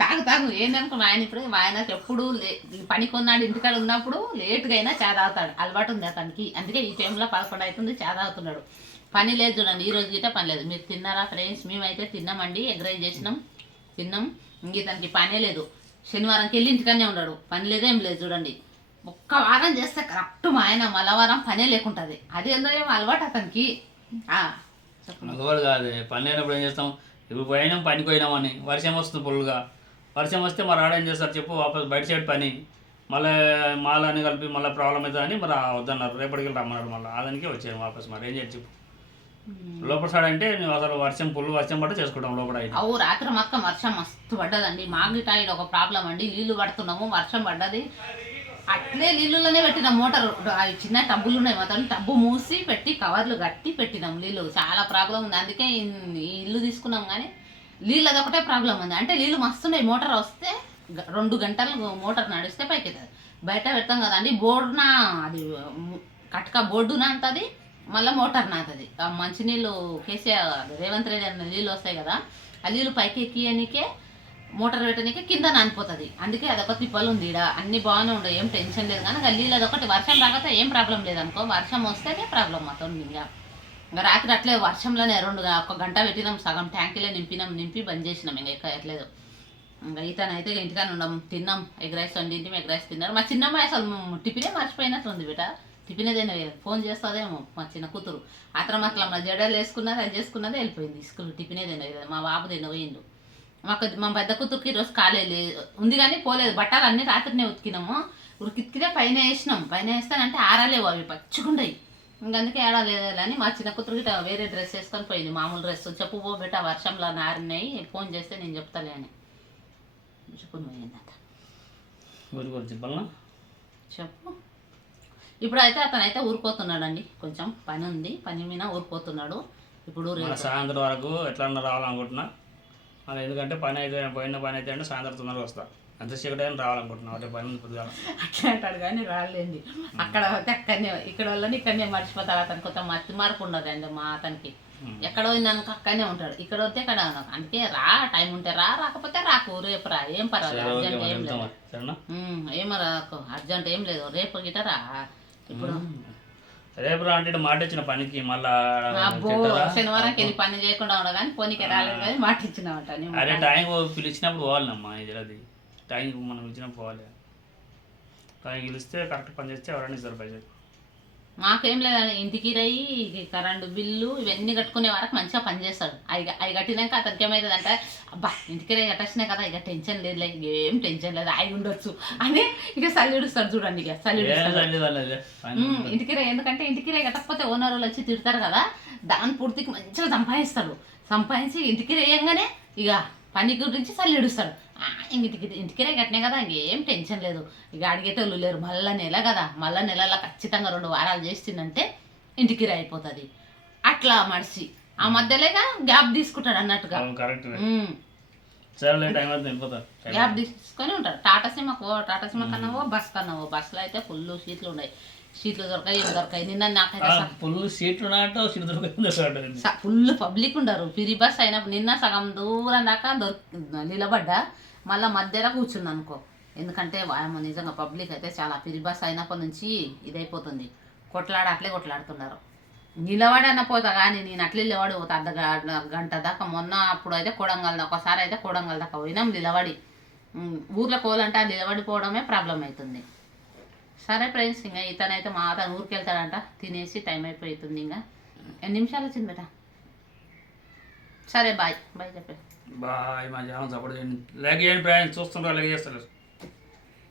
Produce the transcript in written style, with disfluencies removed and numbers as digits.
తాగు ఏందనుకున్నా ఆయన ఇప్పుడు ఆయనకి ఎప్పుడు పనికి ఉన్నాడు ఇంటికాడ ఉన్నప్పుడు లేట్గా అయినా చా తాగుతాడు, అలవాటు ఉంది అతనికి. అందుకే ఈ టైంలో 11 అవుతుంది చా తాగుతున్నాడు. పని లేదు చూడండి, ఈ రోజు గిట్ట పని లేదు. మీరు తిన్నారా ఫ్రెండ్స్? మేమైతే తిన్నామండి, ఎగ్ రైస్ చేసినాం తిన్నాం. ఇంక ఇతనికి పనే లేదు, శనివారంకి వెళ్ళి ఇంటికనే ఉన్నాడు, పని లేదేం లేదు చూడండి. ఒక్క వారం చేస్తే కరెక్ట్ మా ఆయన మళ్ళా వారం పనే లేకుంటుంది. అది ఏందో ఏమో అలవాటు అతనికి. మగవాడు కాదు, పని లేనప్పుడు ఏం చేస్తాం? ఇప్పుడు పోయినాం పనికి పోయినామని వర్షం వస్తుంది ఫుల్గా, వర్షం వస్తే మరి ఆడేం చేస్తారు చెప్పు? వాపస్ బయట సైడ్ పని మళ్ళీ మాలని కలిపి మళ్ళీ ప్రాబ్లం అవుతుందని మరి వద్దన్నారు, రేపటికి రమ్మన్నారు. మళ్ళీ అదానికే వచ్చాను వాపస్. మరి ఏం చేయొచ్చు చెప్పు? లోపల సైడ్ అంటే నువ్వు అసలు వర్షం ఫుల్ వర్షం పట్ట చేసుకుంటాం లోపల. అవు రాత్రి మొత్తం వర్షం మస్తు పడ్డదండి. మాగిట ఇక్కడ ఒక ప్రాబ్లం అండి, నీళ్లు పడుతున్నాము, వర్షం పడ్డది, అట్లే నీళ్ళలోనే పెట్టినాం. మోటార్ చిన్న టబ్బులు ఉన్నాయి మొత్తం, టబ్బు మూసి పెట్టి కవర్లు కట్టి పెట్టినాం. నీళ్ళు చాలా ప్రాబ్లం ఉంది, అందుకే ఈ ఇల్లు తీసుకున్నాం. కానీ నీళ్ళు అదొకటే ప్రాబ్లం ఉంది. అంటే నీళ్ళు మస్తున్నాయి, మోటార్ వస్తే 2 గంటలు మోటార్ నడిస్తే పైకి అవుతుంది. బయట పెడతాం కదండి, బోర్డున అది కట్క బోర్డున అంతది, మళ్ళీ మోటార్ నాతది. మంచినీళ్ళు కేసీఆర్ రేవంత్ రెడ్డి అన్న నీళ్ళు వస్తాయి కదా, ఆ నీళ్ళు పైకి ఎక్కియనికే మోటార్ పెట్టడానికి కింద నానిపోతుంది. అందుకే అదొక తిప్పలు ఉంది. ఇక్కడ అన్ని బాగానే ఉండవు, ఏం టెన్షన్ లేదు. కానీ నీళ్ళు అదొకటి వర్షం రాకపోతే ఏం ప్రాబ్లం లేదనుకో, వర్షం వస్తేనే ప్రాబ్లం మొత్తం. ఇంకా రాత్రి అట్లే వర్షంలోనే 1 గంట పెట్టినాం, సగం ట్యాంకీలో నింపి బంద్ చేసినాం. ఇంకా ఎక్కట్లేదు. ఇంకా ఇతనైతే ఇంటికానే ఉన్నాం, తిన్నాం, ఎగ్ రైస్ వండింటి, ఎగ్ రైస్ తిన్నారు. మా చిన్నమ్మాయి అసలు టిఫినే మర్చిపోయినట్టుంది బిట, టిఫినేదేనా ఫోన్ చేస్తుందేమో మా చిన్న కూతురు. అతను అట్లా మా జడలు వేసుకున్నది, అది చేసుకున్నది, వెళ్ళిపోయింది స్కూల్. టిఫినేదేనా మా బాబు తిన్న పోయిండు. మా పెద్ద కూతురికి ఈరోజు కాలేదు ఉంది కానీ పోలేదు. బట్టలు అన్నీ రాత్రినే ఉతికినాము, ఉతికితే పైన వేసినాం. పైన వేస్తానంటే ఆరాలేవు, అవి పచ్చుకుంటాయి. ఇంకందుకే ఏడాలేదు అని మా చిన్న కూతురికి వేరే డ్రెస్ వేసుకొని పోయింది, మామూలు డ్రెస్. చెప్పు పో బిడ్డ వర్షంలో నారినాయి, ఫోన్ చేస్తే నేను చెప్తాలే అని చెప్పుని పోయిందట. చెప్పు. ఇప్పుడైతే అతనైతే ఊరిపోతున్నాడండి, కొంచెం పని ఉంది, పని మీద ఊరిపోతున్నాడు. ఇప్పుడు సాయంత్రం వరకు ఎట్లా రావాలనుకుంటున్నా, అది ఎందుకంటే పని అయితే పోయిన పని అయితే అంటే సాయంత్రం తొందరగా వస్తా. అంత చీకటి అయినా రావాలనుకుంటున్నావు అంటే పని పొద్దుగా అట్లా అంటాడు కానీ రాలేండి. అక్కడ అయితే అక్కడనే, ఇక్కడ వాళ్ళని ఇక్కడనే మర్చిపోతారు. అతనికి కొంచెం మతి మార్పు ఉండదండి మా అతనికి. ఎక్కడ పోయినాక అక్కడనే ఉంటాడు, ఇక్కడ వస్తే ఇక్కడ. అందుకే రా, టైం ఉంటే రా, రాకపోతే రాకు, రేపు రా, ఏం పర్వాలేదు, అర్జెంట్ ఏం లేదు. ఏమో రాకు, అర్జెంట్ ఏం లేదు, రేపు గిట రా. ఇప్పుడు రేపు రా అంటే మాట ఇచ్చిన పనికి, మళ్ళా శనివారంకి వెళ్ళి పని చేయకుండా ఉండదు కానీ పోనీకి రాలేదు కానీ మాట ఇచ్చినామంట. అరే టైం పిలిచినప్పుడు పోవాలమ్మా, ఇది అది టైం మనం ఇచ్చినప్పుడు పోవాలి. టైం పిలిస్తే కరెక్ట్ పని చేస్తే ఎవరైనా ఇస్తారు పైసలు. మాకేం లేదండి, ఇంటికి రయ్యి, కరెంటు బిల్లు ఇవన్నీ కట్టుకునే వరకు మంచిగా పనిచేస్తాడు. అవి కట్టినాక అతనికి ఏమవుతుంది అంటే, అబ్బా ఇంటికి రయ్యి కట్టేసినాయి కదా, ఇక టెన్షన్ లేదు, ఏం టెన్షన్ లేదు, అయి ఉండొచ్చు అని ఇక సల్లిడుస్తాడు చూడండి. ఇక ఇంటికి రయ్యి, ఎందుకంటే ఇంటికి రయ్యి కట్టకపోతే ఓనర్ వాళ్ళు వచ్చి తిడతారు కదా, దాని పూర్తికి మంచిగా సంపాదించి ఇంటికి రేయంగానే ఇక పని గురించి సల్లిడుస్తాడు. ఇంటికి కట్టినా కదా, ఇంకేం టెన్షన్ లేదు, ఇక అడిగేటోళ్ళు లేరు. మళ్ళా నెల కదా, మళ్ళా నెలలో ఖచ్చితంగా 2 వారాలు చేసిందంటే ఇంటికి అయిపోతుంది. అట్లా మనిషి ఆ మధ్యలోగా గ్యాప్ తీసుకుంటాడు అన్నట్టుగా, గ్యాప్ తీసుకొని ఉంటాడు. టాటా సినిమా కన్నావో బస్ కన్నావో, బస్సులో అయితే ఫుల్ సీట్లు ఉన్నాయి, సీట్లు దొరకాయి. నిన్న నాకైతే ఫుల్ పబ్లిక్ ఉండరు. ఫ్రీ బస్ అయినప్పుడు నిన్న సగం దూరం దాకా నిలబడ్డా, మళ్ళీ మధ్యలో కూర్చుంది అనుకో. ఎందుకంటే నిజంగా పబ్లిక్ అయితే చాలా, ఫ్రీ బస్ అయినప్పటి నుంచి ఇదైపోతుంది, అట్లే కొట్లాడుతున్నారు. నిలబడన్న పోతా కానీ నేను అట్లే నిలబడి పోతా గంట దాకా. మొన్న అప్పుడు అయితే కొడంగల్, ఒకసారి అయితే కొడంగల్ దాకా పోయినాం నిలబడి. ఊర్లో పోవాలంటే ఆ నిలబడిపోవడమే ప్రాబ్లం అవుతుంది. సరే ఫ్రెండ్స్, ఇంకా ఇతనైతే మా అతను ఊరికి వెళ్తాడంట, తినేసి టైం అయిపోతుంది. ఇంకా 2 నిమిషాలు వచ్చింది బేట. సరే బాయ్ చెప్పే బాయ్. మా ఛానల్ సపోర్ట్ చేయండి, లైక్ చేయండి ఫ్రెండ్స్, చూస్తుంటారు లైక్ చేస్తారు.